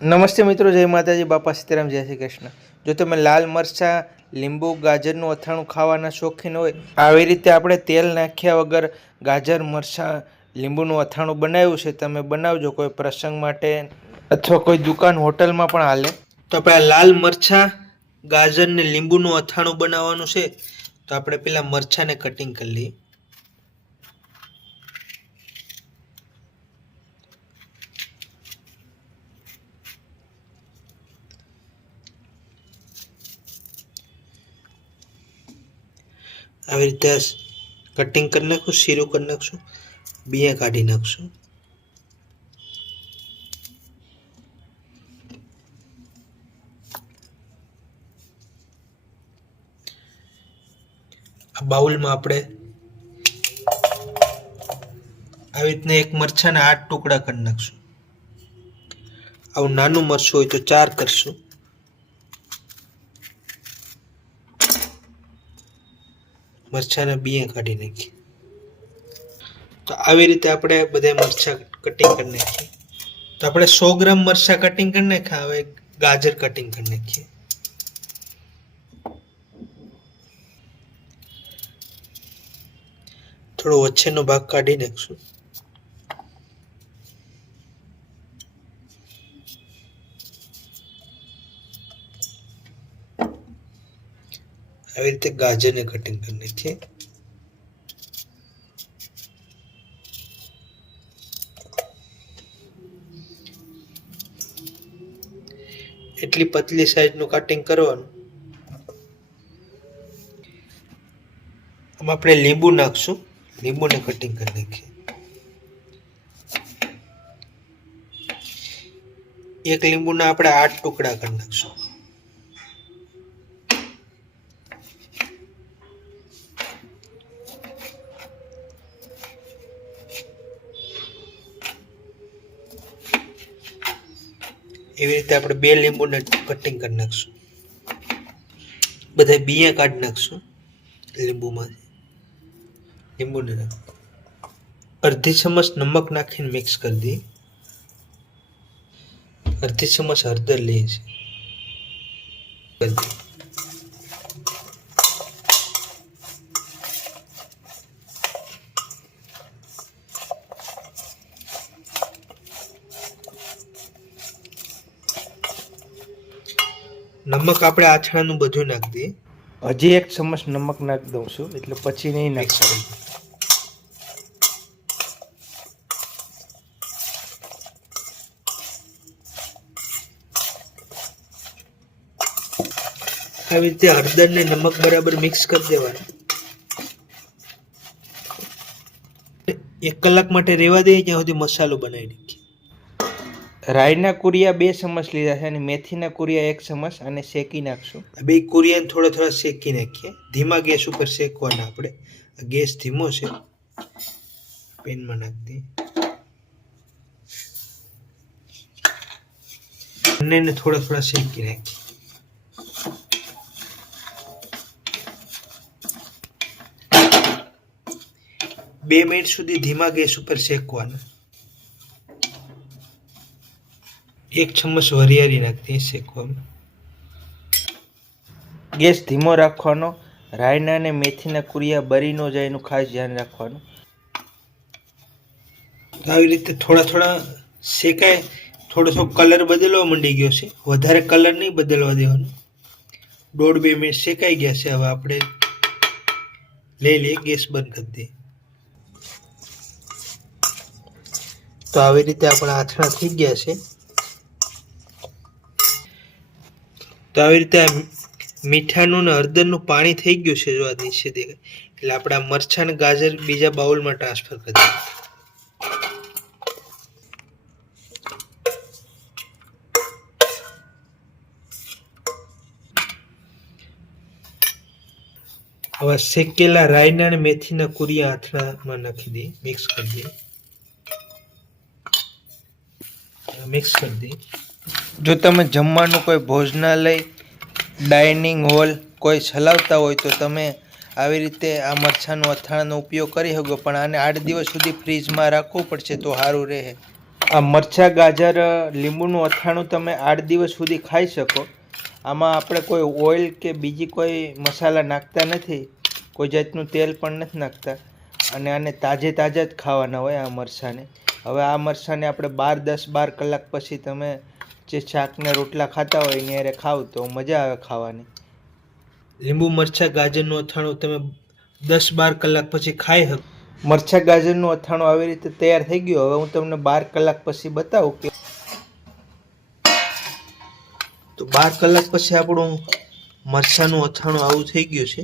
નમસ્તે મિત્રો, જય માતાજી, બાપા સીતારામ, જય શ્રી કૃષ્ણ। જો તમે લાલ મરચાં, લીંબુ, ગાજરનું અથાણું ખાવાના શોખીન હોય, આવી રીતે આપણે તેલ નાખ્યા વગર ગાજર, મરચાં, લીંબુનું અથાણું બનાવ્યું છે, તમે બનાવજો કોઈ પ્રસંગ માટે અથવા કોઈ દુકાન હોટલમાં પણ હાલે। તો આપણે લાલ મરચાં, ગાજર ને લીંબુનું અથાણું બનાવવાનું છે। તો આપણે પેલા મરચાંને કટિંગ કરી લઈએ। આવી રીતે કટિંગ કરી નાખું, શીરું કરી નાખશું, બીયા કાઢી નાખશું। આ બાઉલમાં આપણે આવી રીતના એક મરચાંના 8 ટુકડા કરી નાખશું। આવું નાનું મરચું હોય તો 4 કરશું। મરચાંના બીયા કાઢી નાખીએ। તો આવી રીતે આપણે બધા મરચાં કટિંગ કરી નાખીએ। તો આપણે 100 ગ્રામ મરચાં કટિંગ કરી નાખ્યા। હવે ગાજર કટિંગ કરી નાખીએ। થોડો વચ્ચેનો ભાગ કાઢી નાખશું। આવી રીતે ગાજરને કટિંગ કરી નાખીએ। એટલી પતલી સાઈઝનું કટિંગ કરવાનું। આમાં આપણે લીંબુ નાખશું, લીંબુને કટિંગ કરી નાખીએ। એક લીંબુના આપણે 8 ટુકડા કરી નાખશું। એવી રીતે આપણે 2 લીંબુને કટિંગ કરી નાખશું। બધા બીયા કાઢી નાખશું લીંબુમાંથી। લીંબુને અડધી ચમચ નમક નાખીને મિક્સ કરી દઈએ। અડધી ચમચ હળદર લઈએ છીએ। નમક આપણે આછણાનું બધું નાખી દઈએ। હજી 1 ચમચ નમક નાખી દઉં છું, એટલે પછી નહીં નાખશું। આવી રીતે હળદર ને નમક બરાબર મિક્સ કરી દેવાનું। 1 કલાક માટે રહેવા દઈએ, ત્યાં સુધી મસાલો બનાવી નાખીએ। રાઈના કુરિયા 2 ચમચ લીધા છે અને મેથીના કુરિયા 1 ચમચ, અને શેકી નાખશું। બે કુરિયાને થોડા થોડા શેકી નાખીએ। ધીમા ગેસ ઉપર શેકવાના આપણે। ગેસ ધીમો છે। પેનમાં નાખી દઈએ। બંનેને થોડા થોડા શેકી નાખીએ। 2 મિનિટ સુધી ધીમા ગેસ ઉપર શેકવાનું। 1 ચમચ વરિયાળી નાખી શેકવામાં। ગેસ ધીમો રાખવાનો। રાયના અને મેથીના કુરિયા બળી ન જાય એનું ખાસ ધ્યાન રાખવાનું। આવી રીતે થોડા થોડા શેકાય। થોડો કલર બદલવા માંડી ગયો છે, વધારે કલર નહીં બદલવા દેવાનો। 1.5-2 મિનિટ શેકાઈ ગયા છે। હવે આપણે લઈ લઈએ, ગેસ બંધ કરી દઈએ। તો આવી રીતે આપણા આથણા થઈ ગયા છે। તો આવી રીતે મીઠાનું ને હળદરનું પાણી થઈ ગયું છે, જો આ નીચે દેખાય। એટલે આપણે મરચાં અને ગાજર બીજા બાઉલમાં ટ્રાન્સફર કરી દઈએ। હવે શેકેલા રાયના અને મેથીના કુરિયા આથણામાં નાખી દઈએ, મિક્સ કરી દઈએ। મિક્સ કરી દઈએ। જો તમે જમવાનું કોઈ ભોજનાલય, ડાઇનિંગ હોલ કોઈ ચલાવતા હોય તો તમે આવી રીતે આ મરચાંનું અથાણાંનો ઉપયોગ કરી શકો, પણ આને 8 દિવસ સુધી ફ્રીજમાં રાખવું પડશે તો સારું રહે। આ મરચાં ગાજર લીંબુનું અથાણું તમે 8 દિવસ સુધી ખાઈ શકો. આમાં આપણે કોઈ ઓઇલ કે બીજી કોઈ મસાલા નાખતા નથી, કોઈ જાતનું તેલ પણ નથી નાખતા અને આને તાજા જ ખાવાના હોય આ મરચાંને. હવે આ મરચાંને આપણે 10-12 કલાક પછી તમે જે શાકને રોટલા ખાતા હોય એની હારે ખાવ તો મજા આવે ખાવાની. લીંબુ મરચાં ગાજરનું અથાણું તમે 10-12 કલાક પછી ખાઈ શકો. મરચાં ગાજરનું અથાણું આવી રીતે તૈયાર થઈ ગયું. હવે હું તમને 12 કલાક પછી બતાવું કે તો 12 કલાક પછી આપણું મરચાંનું અથાણું આવું થઈ ગયું છે,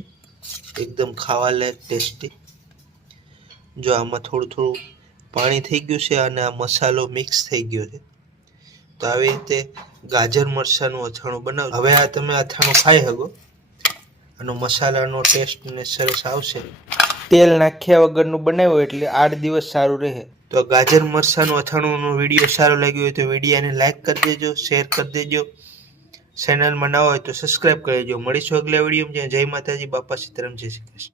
એકદમ ખાવા લાયક ટેસ્ટી. જો આમાં થોડું પાણી થઈ ગયું છે અને આ મસાલો મિક્સ થઈ ગયો છે. તો આવી રીતે ગાજર મરચાંનું અથાણું બનાવો. હવે આ તમે અથાણું ખાઈ શકો. આનો મસાલાનો ટેસ્ટ ને સરસ આવશે. તેલ નાખ્યા વગરનું બનાવ્યું એટલે 8 દિવસ સારું રહે. તો ગાજર મરચાંનું અથાણુંનો વિડીયો સારો લાગ્યો હોય તો વિડીયોને લાઈક કરી દેજો, શેર કરી દેજો. ચેનલમાં નવા હોય તો સબસ્ક્રાઈબ કરી દેજો. મળીશું અગલા વિડીયોમાં. જય માતાજી, બાપા સીતારામ, જય શ્રી કૃષ્ણ.